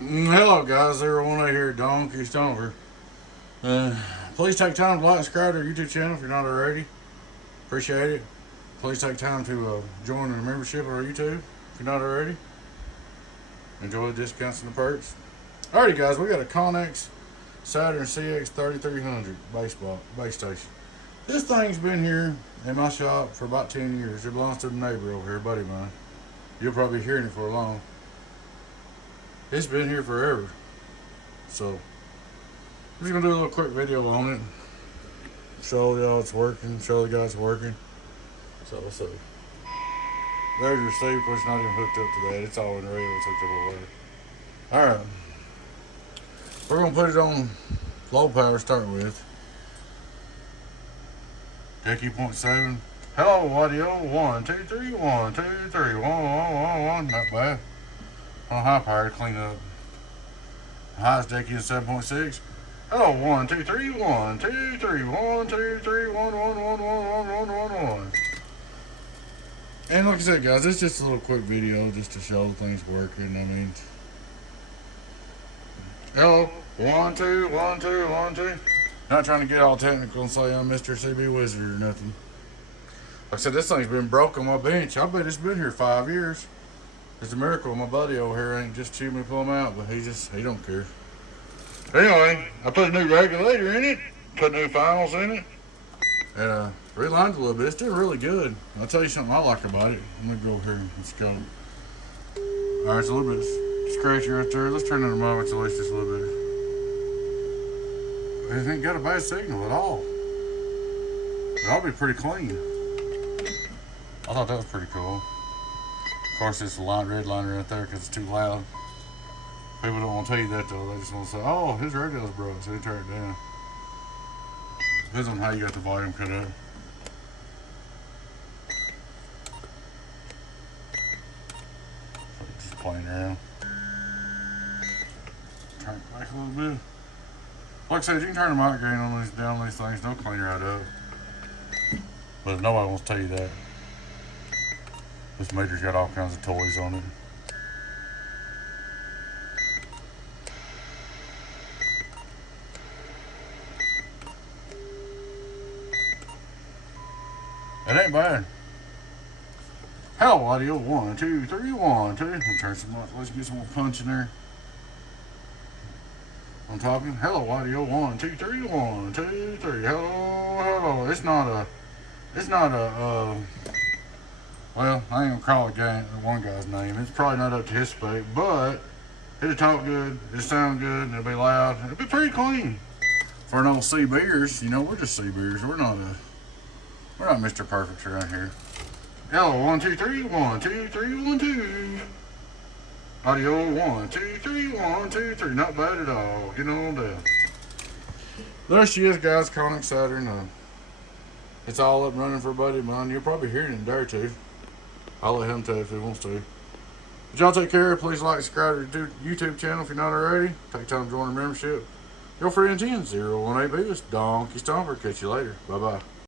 Hello guys, 018 here, Donkey Stomper. Please take time to like and subscribe to our YouTube channel if you're not already. Appreciate it. Please take time to join the membership on our YouTube if you're not already. Enjoy the discounts and the perks. Alrighty guys, we got a Connex Saturn CX-33 base station. This thing's been here in my shop for about 10 years. It belongs to the neighbor over here, a buddy of mine. You'll probably be hearing it for long. It's been here forever. So, I'm just gonna do a little quick video on it. Show y'all it's working, show the guys it's working. So, let's see. There's the receiver, but it's not even hooked up to that. It's all in the radio, it's hooked up over there. Alright. We're gonna put it on low power to start with. Decky 0.7. Hello, audio. 1, 2, 3, 1, 2, 3, 1, 1, 1, 1. Not bad. On high power to clean up. Highest decky is 7.6. Hello, 1, 2, 3, 1, 2, 3, 1, 2, 3, 1, 1, 1, 1, 1, 1, 1. And like I said, guys, it's just a little quick video just to show things working. I mean, hello, 1, 2, 1, 2, 1, 2. Not trying to get all technical and say I'm Mr. CB Wizard or nothing. Like I said, this thing's been broke on my bench. I bet it's been here 5 years. It's a miracle my buddy over here ain't just chewing me pull him out, but he don't care. Anyway, I put a new regulator in it, put new finals in it, and relined it a little bit. It's doing really good. I'll tell you something I like about it. Let me go over here and let's go. Alright, it's a little bit scratchy right there. Let's turn it on the moments at least just a little bit. It ain't got a bad signal at all. It'll be pretty clean. I thought that was pretty cool. Of course, it's a red line right there because it's too loud. People don't want to tell you that though. They just want to say, "Oh, his radio's broke," so they turn it down. Depends on how you got the volume cut up. Just playing around. Turn it back a little bit. Like I said, you can turn the mic gain on these down these things. They'll clean right up. But nobody wants to tell you that. This meter's got all kinds of toys on it. It ain't bad. Hello, audio. 1, 2, 3, 1, 2. We'll turn some up. Let's get some more punch in there. I'm talking. Hello, audio. 1, 2, 3, 1, 2, 3. Hello. It's not a, well, I ain't gonna call it one guy's name. It's probably not up to his spec, but it'll talk good, it'll sound good, and it'll be loud. It'll be pretty clean. For an old CBers, you know, we're just CBers. We're not Mr. Perfect around here. Hello, 1, 2, 3, 1, 2, 3, 1, 2. Audio 1, 2, 3, 1, 2, 3. Not bad at all. Get on down. There she is, guys. Connex Saturn. It's all up and running for a buddy of mine. You'll probably hear it in there too. I'll let him tell you if he wants to. But y'all take care. Please like and subscribe to the YouTube channel if you're not already. Take time to join the membership. Your friend 10 018 Beavis, Donkey Stomper. Catch you later. Bye bye.